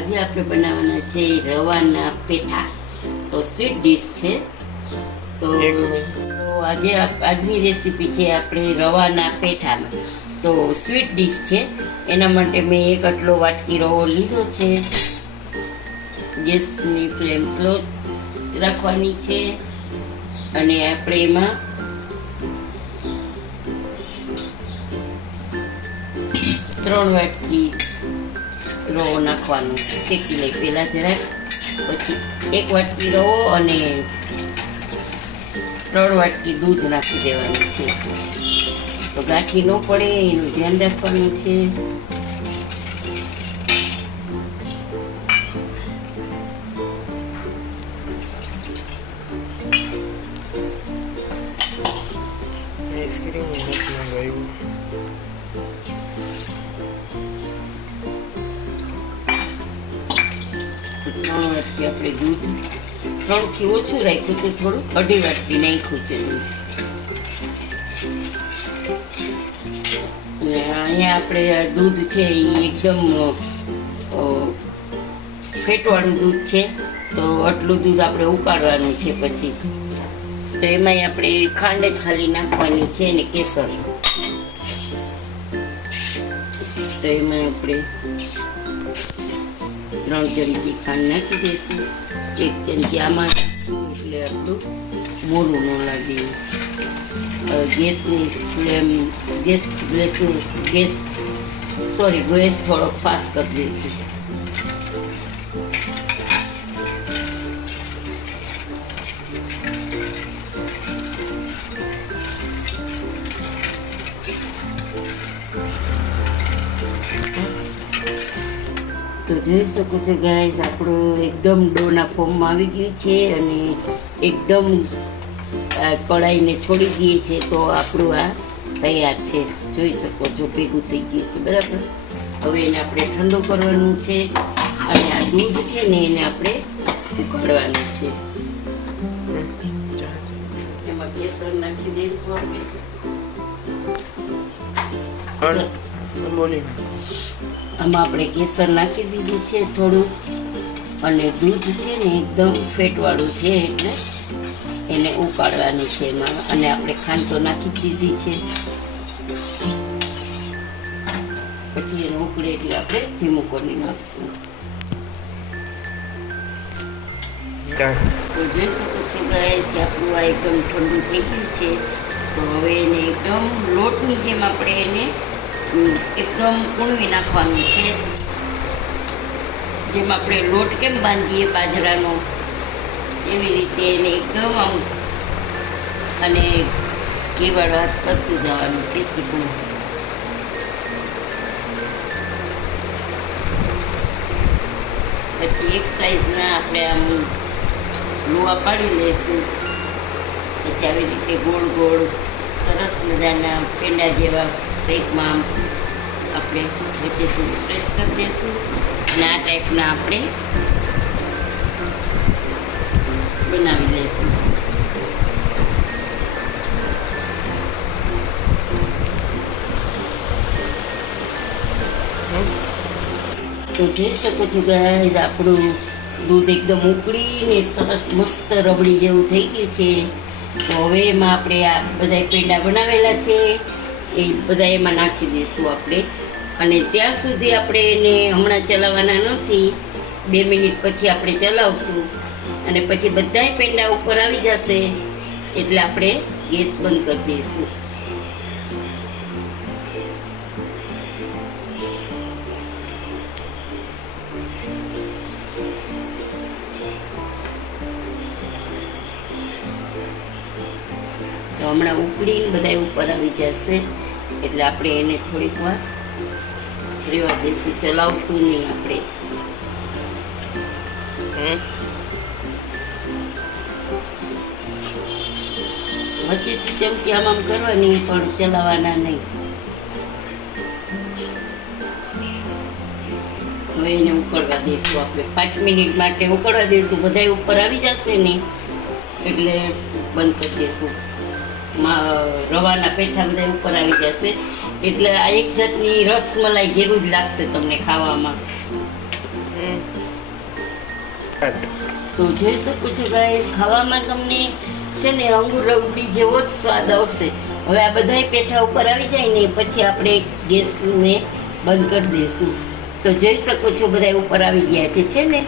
આજે આપણે બનાવવાના છે રવાના પેઠા. તો સ્વીટ ડીશ છે. તો આજે આજની રેસીપી છે આપણે રવાના પેઠામાં. તો સ્વીટ ડીશ છે, એના માટે મેં એક આટલો વાટકી રવો લીધો છે. ગેસની ફ્લેમ સ્લો રાખવાની છે અને આપણે એમાં ત્રણ વાટકી રવો નાખવાનો. શેકી લઈ પહેલા જરાક, પછી એક વાટકી રવો અને 3 વાટકી દૂધ નાખી દેવાનું છે. તો ગાંઠી ન પડે એનું ધ્યાન રાખવાનું છે. આપણે દૂધ 3 થી ઓછું રાખ્યું તો થોડું 2.5 વાટકી નાખ્યું છે દૂધ. અહીંયા આપણે દૂધ છે એ એકદમ ફેટવાળું દૂધ છે, તો આટલું દૂધ આપણે ઉકાળવાનું છે. પછી તો એમાં આપણે ખાંડ જ ખાલી નાખવાની છે અને કેસર. તો એમાં આપણે 3 ચમચી ખાંડ નાખી દઈશું. 1 ચમચી આમાં, એટલે આપણું મોરું ન લાગે. ગેસ થોડોક ફાસ્ટ કરી દઈશું. તો જોઈ શકો છો ગાઈસ, આપણું એકદમ ડોના ફોર્મમાં આવી ગયું છે અને એકદમ કઢાઈને છોડી દઈએ છે. તો આપણું આ તૈયાર છે. જોઈ શકો છો ભેગું થઈ ગયું છે, બરાબર. હવે એને આપણે ઠંડુ કરવાનું છે અને આ દૂધ છે ને એને આપણે ઉકાળવાનું છે. એમાં કેસર નાખી દઈશું આપણે. આમાં આપણે કેસર નાખી દીધું છે થોડું, અને દૂધ છે ને એકદમ ફેટવાળું છે એટલે એને ઉકાળવાનું છે એમાં. અને આપણે ખાંડ તો નાખી દીધી છે. પછી એને ઉકળે એટલે આપણે ધીમું કરી નાખીશું. તો જોઈ શકો છો ગાઈસ કે આપણું આ એકદમ ઠંડુ થઈ ગયું છે. તો હવે એને એકદમ લોટની જેમ આપણે એને એકદમ કૂણવી નાખવાનું છે. જેમ આપણે લોટ કેમ બાંધીએ બાજરાનો, એવી રીતે એને એકદમ આમ અને કેવાળ હાથ કરતું જવાનું છે ચીકણું. પછી એક સાઈઝના આપણે આમ લોહા પાડી લઈશું. પછી આવી રીતે ગોળ ગોળ સરસ મજાના પેંડા જેવા શેપમાં આપણે વચ્ચેથી પ્રેસ કરી દઈશું. અને આ ટાઈપના આપણે બનાવી લઈશું. તો જોઈ શકો છો ગાઈસ, આપણું દૂધ એકદમ ઉકળીને સરસ મસ્ત રબડી જેવું થઈ ગયું છે. તો હવે એમાં આપણે આ બધા પેંડા બનાવેલા છે એ બધા એમાં નાખી દઈશું આપણે. અને ત્યાં સુધી આપણે એને હમણાં ચલાવવાના નથી, 2 મિનિટ પછી આપણે ચલાવશું. અને પછી બધાય પેંડા ઉપર આવી જશે એટલે આપણે ગેસ બંધ કરી દઈશું. તો હમણાં ઉકળીને બધા ઉપર આવી જશે એટલે આપણે એને થોડીક વાર રેવા દઈશું, ચલાવશું નહીં આપણે. વચ્ચેથી ચમચી આમ કરવાની પણ ચલાવવાના નહીં. હવે એને ઉકળવા દઈશું આપણે 5 મિનિટ માટે ઉકળવા દઈશું. બધા ઉપર આવી જશે ને એટલે બંધ કરી દઈશું. રવાના પેઠા બધા ઉપર આવી જશે એટલે આ એક જાતની રસમલાઈ જેવું જ લાગશે તમને ખાવામાં. તો જોઈ શકો છો ગાઈસ, ખાવામાં તમને છે ને અંગુર રબડી જેવો જ સ્વાદ આવશે. હવે આ બધાય પેઠા ઉપર આવી જાય ને પછી આપણે ગેસને બંધ કરી દઈશું. તો જોઈ શકો છો બધા ઉપર આવી ગયા છે ને,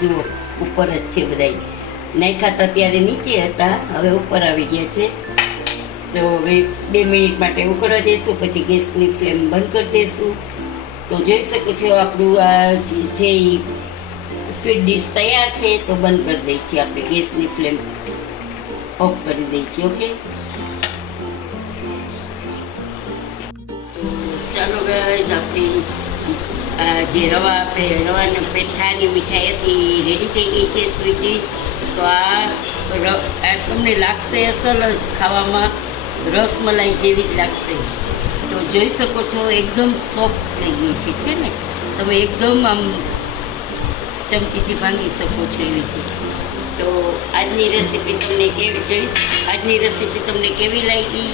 જુઓ ઉપર જ છે બધા. નાખ્યા હતા ત્યારે નીચે હતા, હવે ઉપર આવી ગયા છે. તો હવે 2 મિનિટ માટે ઉકળવા દઈશું, પછી ગેસની ફ્લેમ બંધ કરી દઈશું. તો જોઈ શકો છો આપણું આ જે સ્વીટ ડીશ તૈયાર છે. તો બંધ કરી દઈએ છીએ આપણે, ગેસની ફ્લેમ ઓફ કરી દઈએ છીએ. ઓકે, ચાલો ગાઈસ, આપણી જે રવાના પેઠાની મીઠાઈ હતી રેડી થઈ ગઈ છે, સ્વીટ ડીશ. તો આ તમને લાગશે અસલ જ, ખાવામાં રસમલાઈ જેવી જ લાગશે. તો જોઈ શકો છો એકદમ સોફ્ટ થઈ ગઈ છે ને, તમે એકદમ આમ ચમચીથી ભાંગી શકો છો એવી છે. તો આજની રેસીપી તમને કેવી લાગી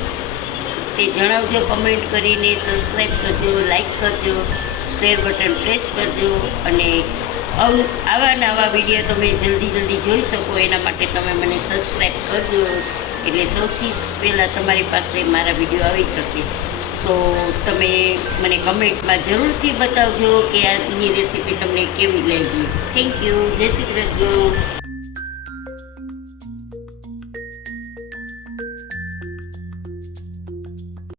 તે જણાવજો કમેન્ટ કરીને. સબસ્ક્રાઈબ કરજો, લાઈક કરજો, શેર બટન પ્રેસ કરજો. અને આવા નવા વિડીયો તમે જલ્દી જોઈ શકો એના માટે તમે મને સબસ્ક્રાઈબ કરજો, એટલે સૌથી પહેલાં તમારી પાસે મારા વિડીયો આવી શકે. તો તમે મને કમેન્ટમાં જરૂરથી બતાવજો કે આજની રેસીપી તમને કેવી લાગી. Thank you. જય શ્રી કૃષ્ણ.